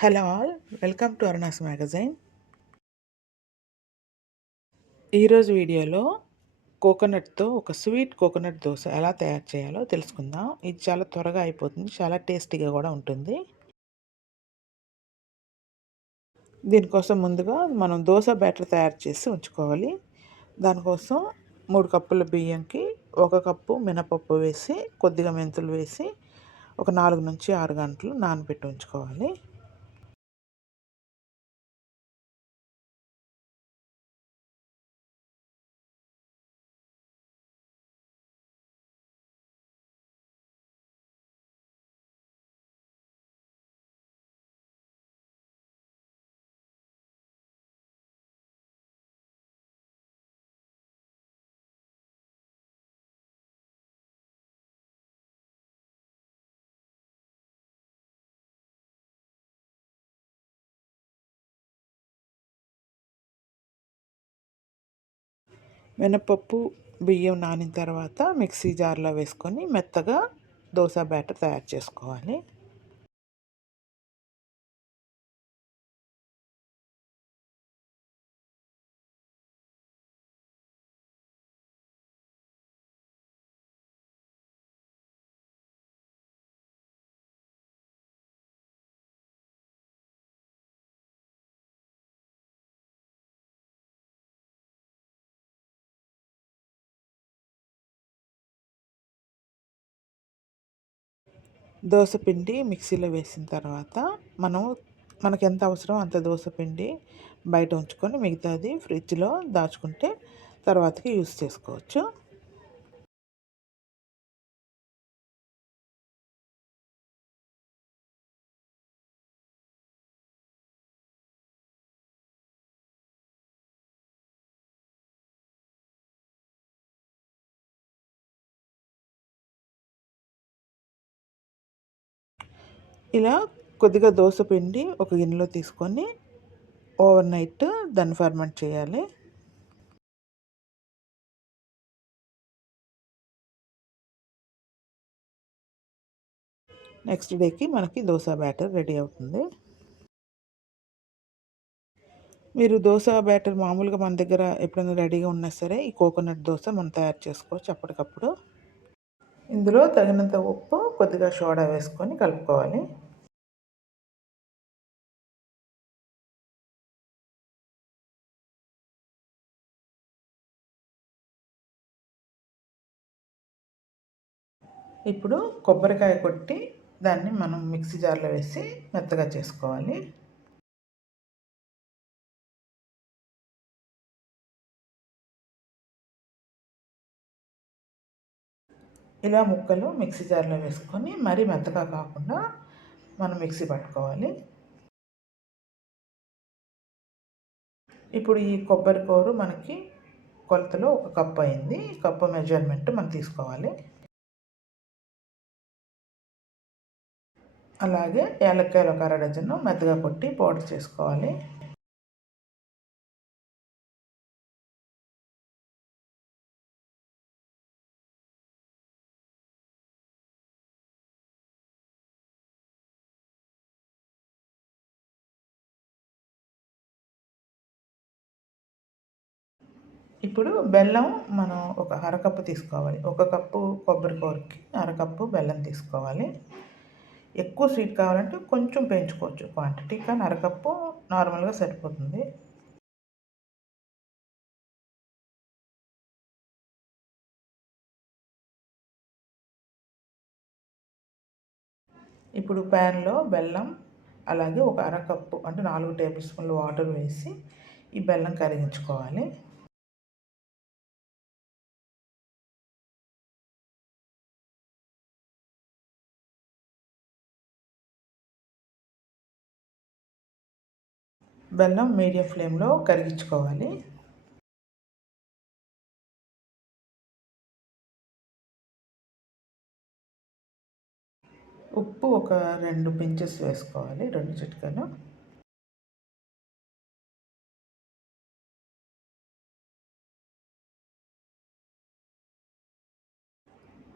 Hello all welcome to Aruna's magazine ఈరోజు వీడియోలో కోకోనట్తో ఒక స్వీట్ కోకోనట్ దోశ ఎలా తయారు చేయాలో తెలుసుకుందాం ఇది చాలా త్వరగా అయిపోతుంది చాలా టేస్టీగా కూడా ఉంటుంది దీనికోసం ముందుగా మనం దోశ బ్యాటర్ తయారు చేసి ఉంచుకోవాలి దానికోసం మూడు కప్పుల బియ్యంకి ఒక కప్పు మినపప్పు వేసి కొద్దిగా మెంతులు వేసి ఒక నాలుగు నుంచి ఆరు గంటలు నానబెట్టి ఉంచుకోవాలి మినపప్పు బియ్యం నానిన తర్వాత మిక్సీ జార్లో వేసుకొని మెత్తగా దోశ బ్యాటర్ తయారు చేసుకోవాలి దోశ పిండి మిక్సీలో వేసిన తర్వాత మనం మనకు ఎంత అవసరం అంత దోశ పిండి బయట ఉంచుకొని మిగతాది ఫ్రిడ్జ్లో దాచుకుంటే తర్వాతకి యూస్ చేసుకోవచ్చు ఇలా కొద్దిగా దోశ పిండి ఒక గిన్నెలో తీసుకొని ఓవర్ నైట్ దాన్ని ఫర్మెంట్ చేయాలి నెక్స్ట్ డేకి మనకి దోశ బ్యాటర్ రెడీ అవుతుంది మీరు దోశ బ్యాటర్ మామూలుగా మన దగ్గర ఎప్పుడైనా రెడీగా ఉన్నా సరే ఈ కోకోనట్ దోశ మనం తయారు చేసుకోవచ్చు అప్పటికప్పుడు ఇందులో తగినంత ఉప్పు కొద్దిగా సోడా వేసుకొని కలుపుకోవాలి ఇప్పుడు కొబ్బరికాయ కొట్టి దాన్ని మనం మిక్సీ జార్లో వేసి మెత్తగా చేసుకోవాలి ఇలా ముక్కలు మిక్సీ జార్లో వేసుకొని మరీ మెత్తగా కాకుండా మనం మిక్సీ పట్టుకోవాలి ఇప్పుడు ఈ కొబ్బరి కూర మనకి కొలతలో ఒక కప్పు అయింది కప్పు మెజర్మెంట్ మనం తీసుకోవాలి అలాగే ఏలక్కాయలు ఒక అర డజను మెత్తగా కొట్టి పౌడర్ చేసుకోవాలి ఇప్పుడు బెల్లం మనం ఒక అరకప్పు తీసుకోవాలి ఒక కప్పు కొబ్బరి కూరకి అరకప్పు బెల్లం తీసుకోవాలి ఎక్కువ స్వీట్ కావాలంటే కొంచెం పెంచుకోవచ్చు క్వాంటిటీ కానీ అరకప్పు నార్మల్గా సరిపోతుంది ఇప్పుడు ప్యాన్లో బెల్లం అలాగే ఒక అరకప్పు అంటే నాలుగు టేబుల్ స్పూన్లు వాటర్ వేసి ఈ బెల్లం కరిగించుకోవాలి బెల్లం మీడియం ఫ్లేమ్లో కరిగించుకోవాలి ఉప్పు ఒక రెండు పించెస్ వేసుకోవాలి రెండు చిట్కాలు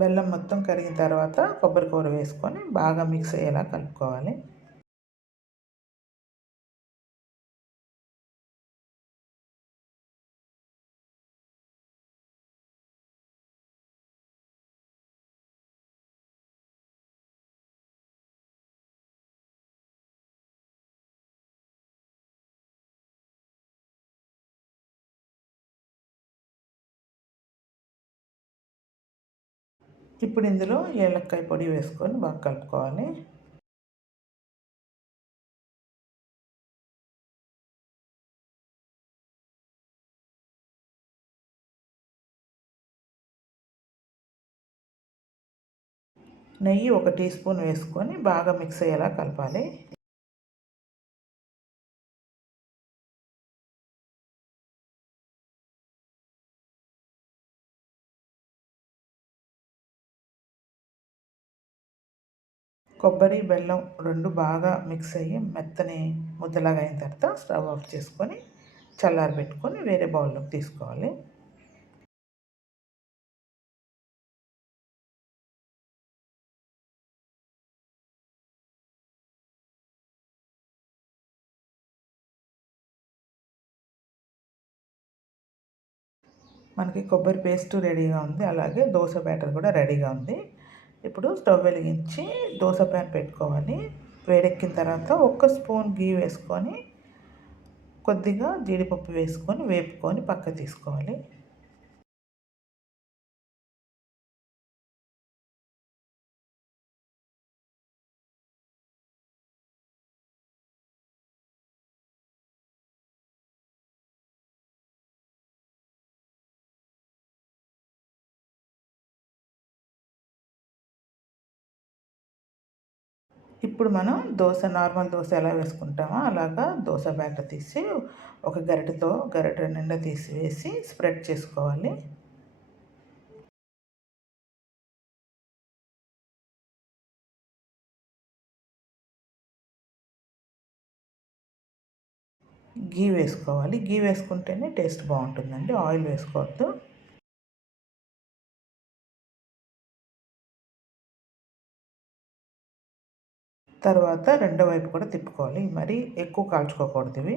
బెల్లం మొత్తం కరిగిన తర్వాత కొబ్బరి కూర వేసుకొని బాగా మిక్స్ అయ్యేలా కలుపుకోవాలి ఇప్పుడు ఇందులో ఏలక్కాయ పొడి వేసుకొని బాగా కలుపుకోవాలి నెయ్యి ఒక టీ స్పూన్ వేసుకొని బాగా మిక్స్ అయ్యేలా కలపాలి కొబ్బరి బెల్లం రెండు బాగా మిక్స్ అయ్యి మెత్తని ముద్దలాగా అయిన తర్వాత స్టవ్ ఆఫ్ చేసుకొని పెట్టుకొని వేరే బౌల్లోకి తీసుకోవాలి మనకి కొబ్బరి పేస్ట్ రెడీగా ఉంది అలాగే దోశ బ్యాటర్ కూడా రెడీగా ఉంది ఇప్పుడు స్టవ్ వెలిగించి దోశ ప్యాన్ పెట్టుకోవాలి వేడెక్కిన తర్వాత ఒక్క స్పూన్ గీ వేసుకొని కొద్దిగా జీడిపప్పు వేసుకొని వేపుకొని పక్క తీసుకోవాలి ఇప్పుడు మనం దోశ నార్మల్ దోశ ఎలా వేసుకుంటామో అలాగా దోశ బ్యాటర్ తీసి ఒక గరిటతో గరిట నిండా తీసి వేసి స్ప్రెడ్ చేసుకోవాలి గీ వేసుకోవాలి గీ వేసుకుంటేనే టేస్ట్ బాగుంటుందండి ఆయిల్ వేసుకోవద్దు తర్వాత రెండో వైపు కూడా తిప్పుకోవాలి మరి ఎక్కువ కాల్చుకోకూడదు ఇవి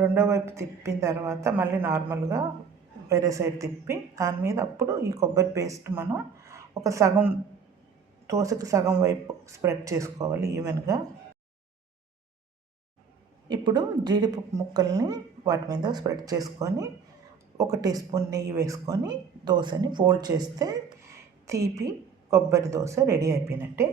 రెండో వైపు తిప్పిన తర్వాత మళ్ళీ నార్మల్గా వేరే సైడ్ తిప్పి దాని మీద అప్పుడు ఈ కొబ్బరి పేస్ట్ మనం ఒక సగం దోశకి సగం వైపు స్ప్రెడ్ చేసుకోవాలి ఈవెన్గా ఇప్పుడు జీడిపప్పు ముక్కల్ని వాటి మీద స్ప్రెడ్ చేసుకొని ఒక టీ స్పూన్ నెయ్యి వేసుకొని దోశని ఫోల్డ్ చేస్తే తీపి కొబ్బరి దోశ రెడీ అయిపోయినట్టే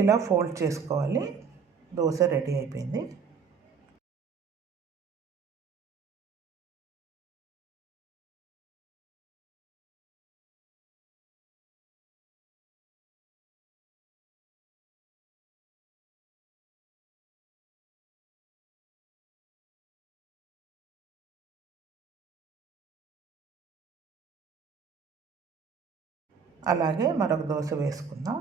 ఇలా ఫోల్డ్ చేసుకోవాలి దోశ రెడీ అయిపోయింది అలాగే మరొక దోశ వేసుకుందాం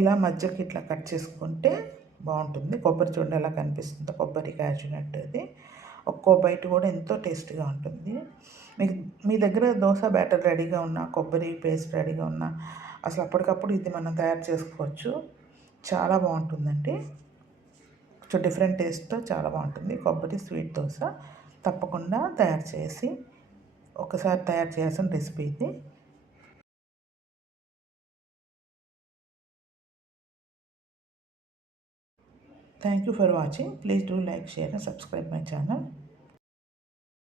ఇలా మధ్యకి ఇట్లా కట్ చేసుకుంటే బాగుంటుంది కొబ్బరి చూడండి ఎలా కనిపిస్తుందో కొబ్బరి కాచినట్టు అది ఒక్కో బయట కూడా ఎంతో టేస్ట్గా ఉంటుంది మీకు మీ దగ్గర దోశ బ్యాటర్ రెడీగా ఉన్న కొబ్బరి పేస్ట్ రెడీగా ఉన్న అసలు అప్పటికప్పుడు ఇది మనం తయారు చేసుకోవచ్చు చాలా బాగుంటుందండి కొంచెం డిఫరెంట్ టేస్ట్తో చాలా బాగుంటుంది కొబ్బరి స్వీట్ దోశ తప్పకుండా తయారు చేసి ఒకసారి తయారు చేయాల్సిన రెసిపీ ఇది Thank you for watching. Please do like, share and subscribe my channel.